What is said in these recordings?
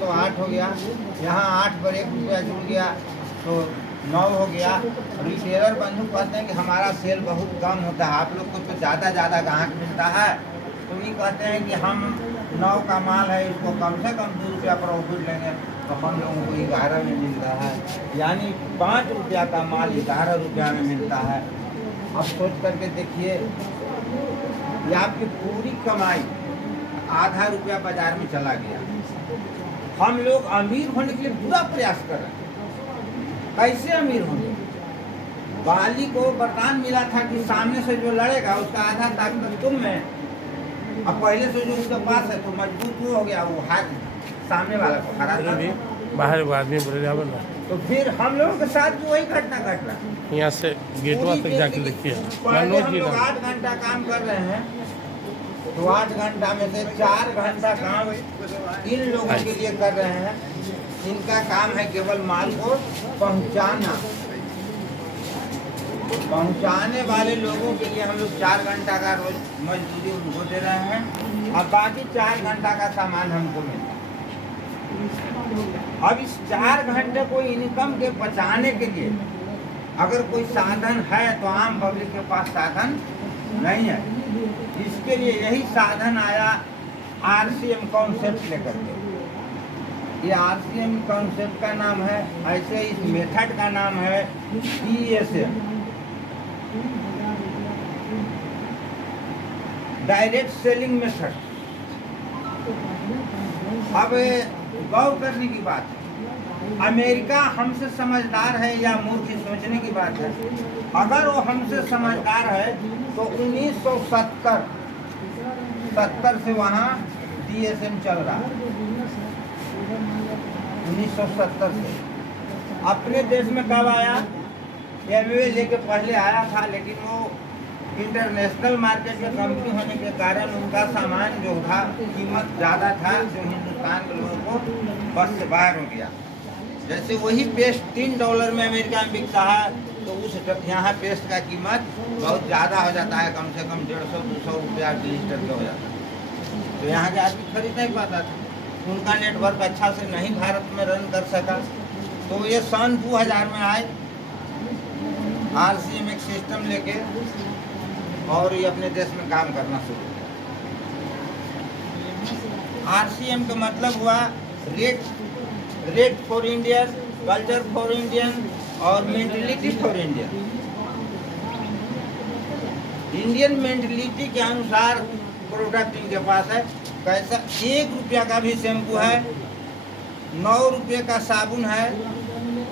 तो 8 हो गया, यहाँ 8 पर 1 रुपया जुड़ गया तो 9 हो गया। रिटेलर बंधु कहते हैं कि हमारा सेल बहुत कम होता है, आप लोग को तो ज़्यादा ग्राहक मिलता है, तो ये कहते हैं कि हम 9 का माल है, इसको कम से कम 2 रुपया प्रॉफिट लेंगे, तो हम लोगों को 11 में मिल रहा है, यानी 5 रुपया का माल 11 रुपया में मिलता है। अब सोच करके देखिए, ये आपकी पूरी कमाई आधा रुपया बाजार में चला गया। हम लोग अमीर होने के लिए पूरा प्रयास कर रहे हैं। कैसे अमीर होंगे? बाली को वरदान मिला था कि सामने से जो लड़ेगा उसका आधा ताकत तुम में, अब पहले से जो उसके पास है तो मजबूत वो हो गया, वो हाथ सामने वाला को हरा था। बाहर आदमी बोले जाओ ना, तो फिर हम लोगों के साथ भी वही घटना घट रहा है। यहाँ से गेटवा तक जाके देखिए, पहले हम लोग 8 घंटा काम कर रहे हैं, तो 8 घंटा में से 4 घंटा काम इन लोगों के लिए कर रहे हैं। इनका काम है केवल माल को पहुंचाना। पहुंचाने वाले लोगों के लिए हम लोग 4 घंटा का रोज मजदूरी उनको दे रहे हैं, और बाकी 4 घंटा का सामान हमको मिलता है। अब इस 4 घंटे को इनकम के बचाने के लिए अगर कोई साधन है तो आम पब्लिक के पास साधन नहीं है। इसके लिए यही साधन आया RCM कॉन्सेप्ट लेकर के। ये RCM कॉन्सेप्ट का नाम है, ऐसे इस मेथड का नाम है DSM, डायरेक्ट सेलिंग मेथड। अब गौर करने की बात है, अमेरिका हमसे समझदार है या मूर्ख, सोचने की बात है। अगर वो हमसे समझदार है तो 1970 से वहाँ DSM चल रहा है। 1970 से अपने देश में कब आया? MBA लेके पहले आया था, लेकिन वो इंटरनेशनल मार्केट में कंपनी होने के कारण उनका सामान जो था कीमत ज़्यादा था, जो हिंदुस्तान के लोगों को बस से बाहर हो गया। जैसे वही पेस्ट $3 में अमेरिका में बिकता है, तो उस यहाँ पेस्ट का कीमत बहुत ज़्यादा हो जाता है, कम से कम 150-200 रुपया लीटर का हो जाता है। तो यहाँ के आदमी खरीद नहीं पाता था, उनका नेटवर्क अच्छा से नहीं भारत में रन कर सका। तो ये सन 2000 में आए RCM एक सिस्टम लेके, और ये अपने देश में काम करना शुरू किया। RCM का मतलब हुआ rate for Indian, culture for Indian और mentality for Indian. Indian mentality के अनुसार प्रोडक्ट इनके पास है। कैसा? 1 रुपया का भी शैम्पू है, 9 रुपये का साबुन है,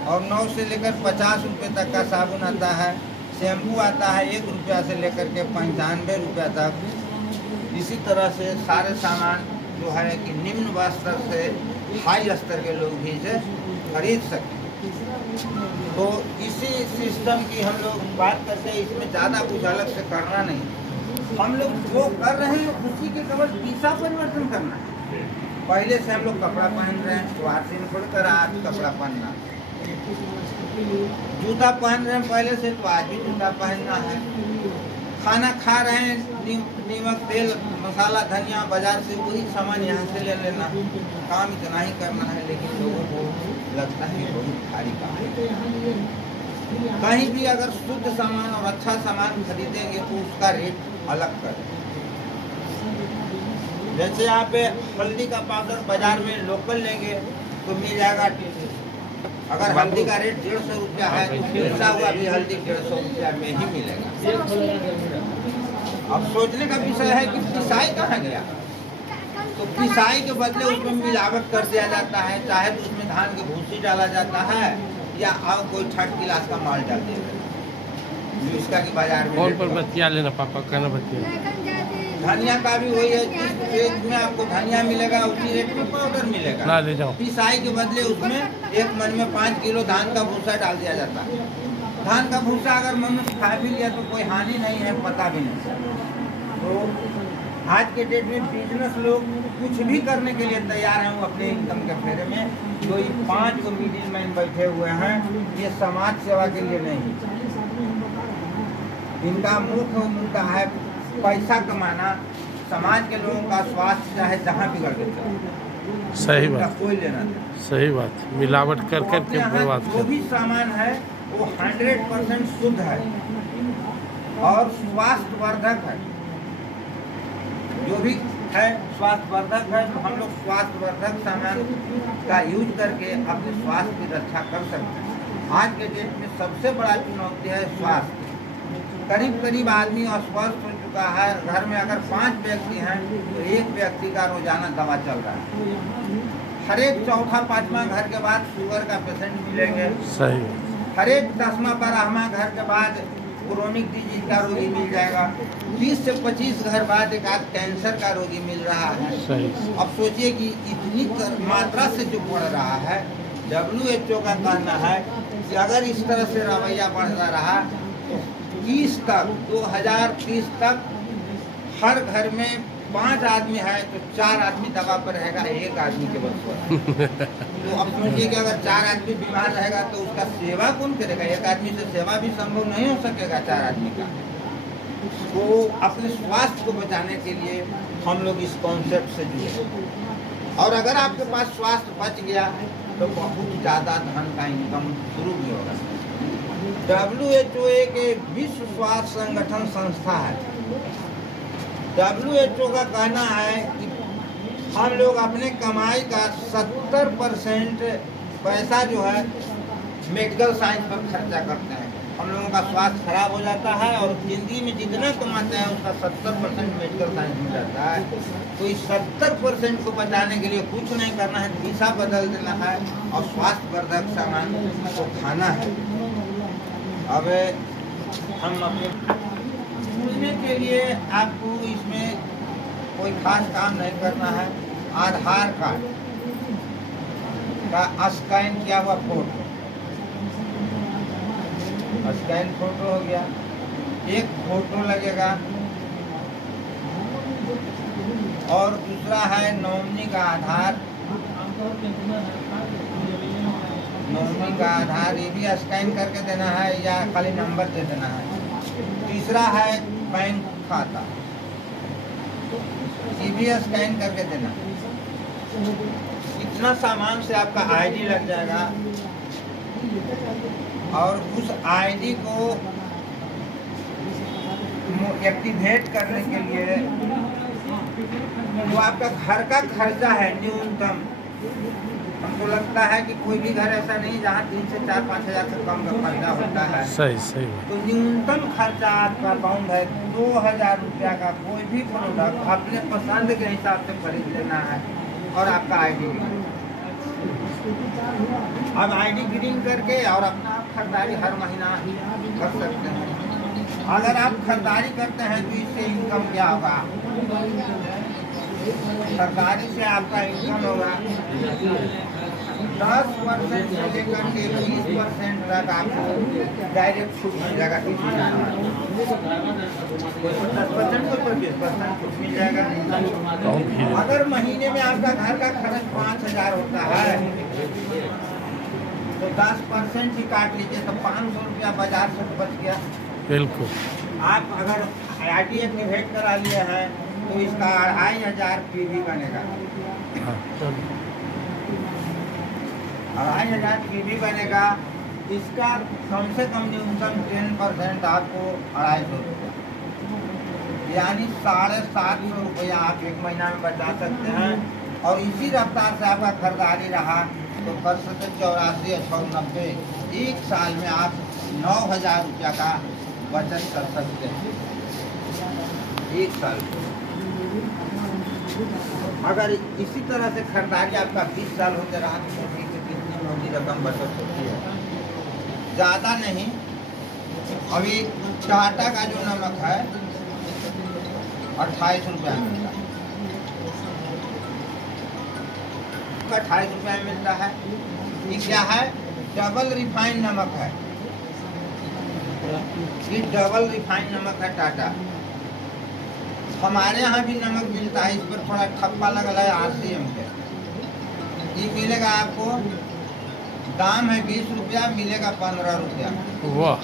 और 9 से लेकर 50 रुपये तक का साबुन आता है। शैम्पू आता है 1 रुपया से लेकर के 95 रुपया तक। इसी तरह से सारे सामान जो है कि निम्न स्तर से हाई स्तर के लोग भी इसे खरीद सकें। तो इसी सिस्टम की हम लोग बात करते हैं, इसमें ज़्यादा कुछ अलग से करना नहीं। हम लोग जो कर रहे हैं उसी के केवल दिशा परिवर्तन करना है। पहले से हम लोग कपड़ा पहन रहे हैं, तो RCM छोड़कर आज कपड़ा पहनना, जूता पहन रहे हैं पहले से, तो आज भी जूता पहनना है। खाना खा रहे हैं, नीमक, तेल, मसाला, धनिया बाजार से वही सामान यहाँ से ले लेना। काम इतना ही करना है, लेकिन लोगों को लगता है बहुत भारी काम है। कहीं भी अगर शुद्ध सामान और अच्छा सामान खरीदेंगे तो उसका रेट अलग करें। जैसे आप हल्दी का पाउडर बाजार में लोकल लेंगे तो मिल जाएगा। अगर हल्दी का रेट 150 रुपया है तो पिसा हुआ भी हल्दी 150 रुपया में ही मिलेगा। अब सोचने का विषय है कि पिसाई कहाँ गया? तो पिसाई के बदले उसमें मिलावट कर दिया जाता है, चाहे तो उसमें धान की भूसी डाला जाता है या और कोई 3rd क्लास का माल डाल दिया जाता है, जिसका कि बाजार में कौन पर बतिया लेना पापा, कहना बतिया। धनिया का भी वही है, जिस रेट में आपको धनिया मिलेगा उसी रेट में पाउडर मिलेगा। ना ले जाओ। पिसाई के बदले उसमें एक मन में 5 किलो धान का भूसा डाल दिया जाता है। धान का भूसा अगर मनुष्य खा भी लिया तो कोई हानि नहीं है, पता भी नहीं। तो आज के डेट में बिजनेस लोग कुछ भी करने के लिए तैयार हैं, वो अपने इनकम के फेरे में। जो ये 5 जो मिडिल मैन बैठे हुए हैं, ये समाज सेवा के लिए नहीं, इनका मुख्य मुद्दा है पैसा कमाना, समाज के लोगों का स्वास्थ्य चाहे जहाँ बिगड़ के चले। सही इनका बात। कोई लेना देना। सही बात, मिलावट कर तो कर अपने के यहाँ बर्बाद जो कर। भी सामान है वो 100% शुद्ध है और स्वास्थ्यवर्धक है। जो भी है स्वास्थ्यवर्धक है, तो हम लोग स्वास्थ्यवर्धक सामान का यूज करके अपने स्वास्थ्य की रक्षा कर सकते हैं। आज के डेट में सबसे बड़ा चुनौती है स्वास्थ्य। करीब करीब आदमी अस्वस्थ हो चुका है। घर में अगर 5 व्यक्ति हैं तो 1 व्यक्ति का रोजाना दवा चल रहा है। हर एक चौथा पांचवा घर के बाद शुगर का पेशेंट मिलेंगे। सही बात। हर एक 10वां 12वां घर के बाद क्रोनिक डिजीज का रोगी मिल जाएगा। 20 से 25 घर बाद एक आध कैंसर का रोगी मिल रहा है। सही। अब सोचिए कि इतनी मात्रा से जो बढ़ रहा है, WHO का कहना है कि अगर इस तरह से रवैया बढ़ता रहा तो 2030 तक हर घर में 5 आदमी है तो 4 आदमी दवा पर रहेगा, 1 आदमी के बस पर। तो अब सोचिए कि अगर 4 आदमी बीमार रहेगा तो उसका सेवा कौन करेगा? 1 आदमी से सेवा भी संभव नहीं हो सकेगा 4 आदमी का। तो अपने स्वास्थ्य को बचाने के लिए हम लोग इस कॉन्सेप्ट से जुड़े। और अगर आपके पास स्वास्थ्य बच गया तो बहुत ज़्यादा धन का इनकम शुरू भी होगा। WHO एक विश्व स्वास्थ्य संगठन संस्था है। WHO का कहना है कि हम लोग अपने कमाई का 70% पैसा जो है मेडिकल साइंस पर खर्चा करते हैं। हम लोगों का स्वास्थ्य खराब हो जाता है और जिंदगी में जितना कमाते हैं उसका 70% मेडिकल साइंस में जाता है। तो इस 70% को बचाने के लिए कुछ नहीं करना है, दिशा बदल देना है और स्वास्थ्यवर्धक सामान को खाना है। अब हम अपने पूछने के लिए आपको इसमें कोई खास काम नहीं करना है। आधार कार्ड का स्कैन किया हुआ फोटो, स्कैन फोटो हो गया, एक फोटो लगेगा और दूसरा है नॉमिनी का आधार। नॉमिनी का आधार ये भी स्कैन करके देना है या खाली नंबर दे देना है। तीसरा है बैंक खाता, ये भी स्कैन करके देना। इतना सामान से आपका आईडी लग जाएगा और उस आईडी को एक्टिवेट करने के लिए जो आपका घर का खर्चा है न्यूनतम, हमको लगता है कि कोई भी घर ऐसा नहीं जहाँ 3 से 4-5 हज़ार से कम का खर्चा होता है। सही सही। तो न्यूनतम खर्चा आपका बाउंड है 2000 रुपया का। कोई भी प्रोडक्ट अपने पसंद के हिसाब से खरीद लेना है और आपका आईडी अब आईडी ग्रीन करके और अपना आप खरीदारी हर महीना कर सकते हैं। अगर आप खरीदारी करते हैं तो इससे इनकम क्या होगा? सरकारी से आपका इनकम होगा 10% से लेकर के 20% तक आपको डायरेक्ट छूट मिल जाएगा। किसी सामान 10% को 20% छूट मिल जाएगा। अगर महीने में आपका घर का खर्च 5000 होता है तो 10% ही काट लीजिए तो 500 रुपया बाजार से बच गया। बिल्कुल। आप अगर आईडी एक्टिवेट करा लिए हैं तो इसका 2500 फी भी बनेगा। 2500 फी भी बनेगा। इसका कम से कम न्यूनतम 10% आपको 250 रुपया यानी 750 रुपया आप 1 महीना में बचा सकते हैं। और इसी रफ्तार से आपका खरीदारी रहा तो 84 और 90 1 साल में आप 9000 रुपया का बचत कर सकते हैं 1 साल में। अगर इसी तरह से खरीदारी आपका 20 साल होते रहा तो सोचिए कि कितनी मोटी रकम बचत होती है। ज़्यादा नहीं। अभी टाटा का जो नमक है 28 रुपया मिलता है, 28 रुपया मिलता है। ये क्या है? डबल रिफाइंड नमक है। ये डबल रिफाइंड नमक है टाटा। हमारे यहाँ भी नमक मिलता है, इस पर थोड़ा ठप्पा लगा है RCM पे। ये मिलेगा आपको, दाम है 20 रुपया, मिलेगा 15 रुपया। वाह।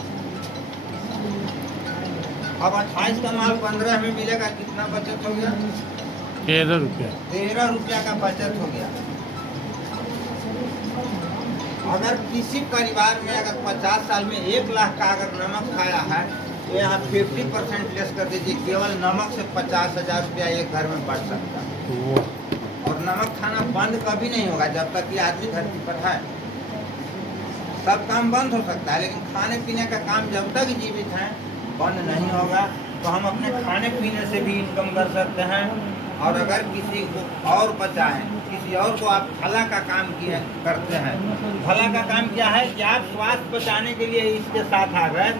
अब 28 का माल 15 में मिलेगा, कितना बचत हो गया? 13 रुपया। 13 रुपया का बचत हो गया। अगर किसी परिवार में अगर 50 साल में 1 लाख का अगर नमक खाया है तो यहाँ 50% लेस कर दीजिए, केवल नमक से 50,000 रुपया एक घर में बढ़ सकता है। वाह और नमक खाना बंद कभी नहीं होगा जब तक कि आदमी धरती पर है। सब काम बंद हो सकता है लेकिन खाने पीने का काम जब तक जीवित है बंद नहीं होगा। तो हम अपने खाने पीने से भी इनकम कर सकते हैं। और अगर किसी को और बचाएं, किसी और को आप भला का काम किए करते हैं। भला का काम क्या है कि आप स्वास्थ्य बचाने के लिए इसके साथ आ गए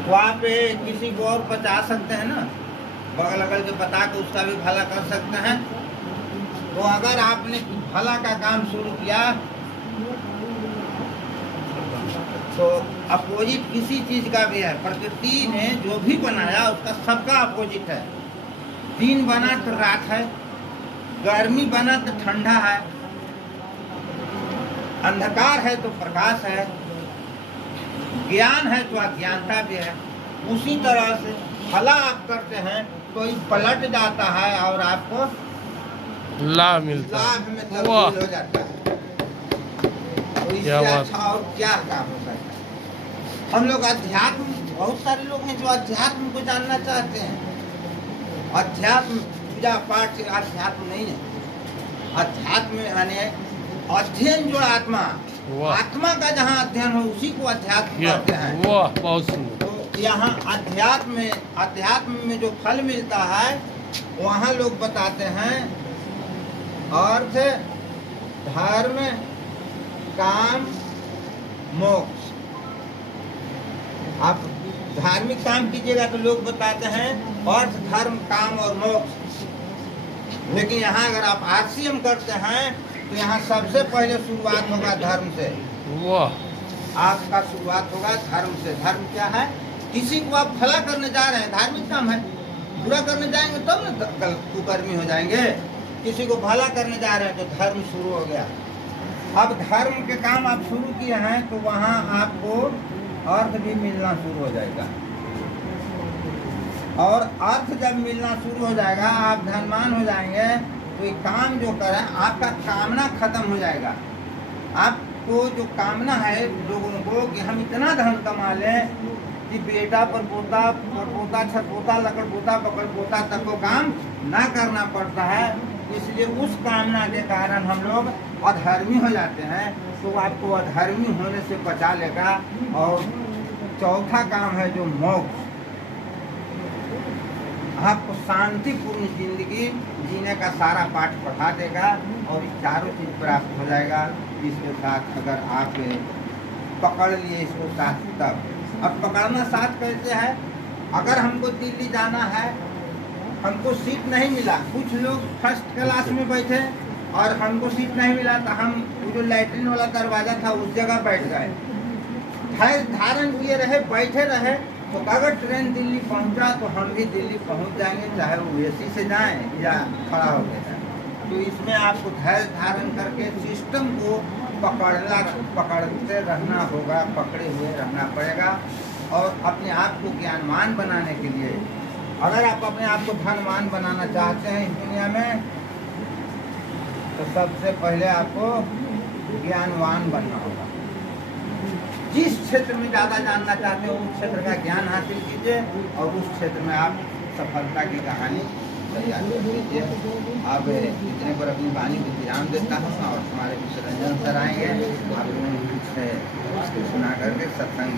तो आप किसी को और बचा सकते हैं ना, बगल अगल के बता के उसका भी भला कर सकते हैं। तो अगर आपने भला का काम शुरू किया तो अपोजिट किसी चीज का भी है। प्रकृति ने जो भी बनाया उसका सबका अपोजिट है। दिन बना तो रात है, गर्मी बना तो ठंडा है, अंधकार है तो प्रकाश है, ज्ञान है तो अज्ञानता भी है। उसी तरह से भला आप करते हैं तो ये पलट जाता है और आपको लाभ मिलता लाभ है। में तब्दील हो जाता है। तो इससे क्या बात। अच्छा और क्या काम हो सकता है। हम लोग अध्यात्म, बहुत सारे लोग हैं जो अध्यात्म को जानना चाहते हैं। अध्यात्म पूजा पाठ से अध्यात्म नहीं है। अध्यात्म यानी अध्ययन जो आत्मा, वाह। आत्मा का जहाँ अध्ययन हो उसी को अध्यात्म कहते हैं। वाह बहुत सुंदर। तो यहाँ अध्यात्म में जो फल मिलता है वहाँ लोग बताते हैं अर्थ, धर्म, काम, मोक्ष। आप धार्मिक काम कीजिएगा तो लोग बताते हैं अर्थ, धर्म, काम और मोक्ष। लेकिन यहाँ अगर आप आरसीएम करते हैं तो यहाँ सबसे पहले शुरुआत होगा धर्म से। वाह आपका शुरुआत होगा धर्म से। धर्म क्या है? किसी को आप भला करने जा रहे हैं, धार्मिक काम है। बुरा करने जाएंगे तब ना कल कुकर्मी हो जाएंगे। किसी को भला करने जा रहे हैं तो धर्म शुरू हो गया। अब धर्म के काम आप शुरू किए हैं तो वहाँ आपको अर्थ भी मिलना शुरू हो जाएगा। और अर्थ जब मिलना शुरू हो जाएगा, आप धनवान हो जाएंगे तो ये काम जो करें आपका कामना खत्म हो जाएगा। आपको जो कामना है लोगों को कि हम इतना धन कमा लें कि बेटा परपोता, परपोता छपोता, लकड़पोता, पकड़पोता तक को काम ना करना पड़ता है। इसलिए उस कामना के कारण हम लोग अधर्मी हो जाते हैं। तो आपको अधर्मी होने से बचा लेगा। और चौथा काम है जो मोक्ष, आपको शांतिपूर्ण जिंदगी जीने का सारा पाठ पढ़ा देगा और ये चारों चीज प्राप्त हो जाएगा। इसके साथ अगर आप पकड़ लिए इसको साथ, तब अब पकड़ना साथ कैसे है? अगर हमको दिल्ली जाना है, हमको सीट नहीं मिला, कुछ लोग फर्स्ट क्लास में बैठे और हमको सीट नहीं मिला तो हम वो जो लैट्रिन वाला दरवाजा था उस जगह बैठ गए। धैर्य धारण किए रहे, बैठे रहे। तो अगर ट्रेन दिल्ली पहुंचा तो हम भी दिल्ली पहुंच जाएंगे, चाहे वो एसी से जाएं या खड़ा होकर जाएं। तो इसमें आपको धैर्य धारण करके सिस्टम को पकड़ते रहना होगा, पकड़े हुए रहना पड़ेगा। और अपने आप को ज्ञानवान बनाने के लिए, अगर आप अपने आप को धनवान बनाना चाहते हैं इस दुनिया में, तो सबसे पहले आपको ज्ञानवान बनना होगा। जिस क्षेत्र में ज़्यादा जानना चाहते हो उस क्षेत्र का ज्ञान हासिल कीजिए और उस क्षेत्र में आप सफलता की कहानी तैयार कर लीजिए। अब इतने पर अपनी वाणी को विराम देता हूँ और हमारे विश्व रंजन सर आएंगे, आप लोगों से सुना करके सत्संग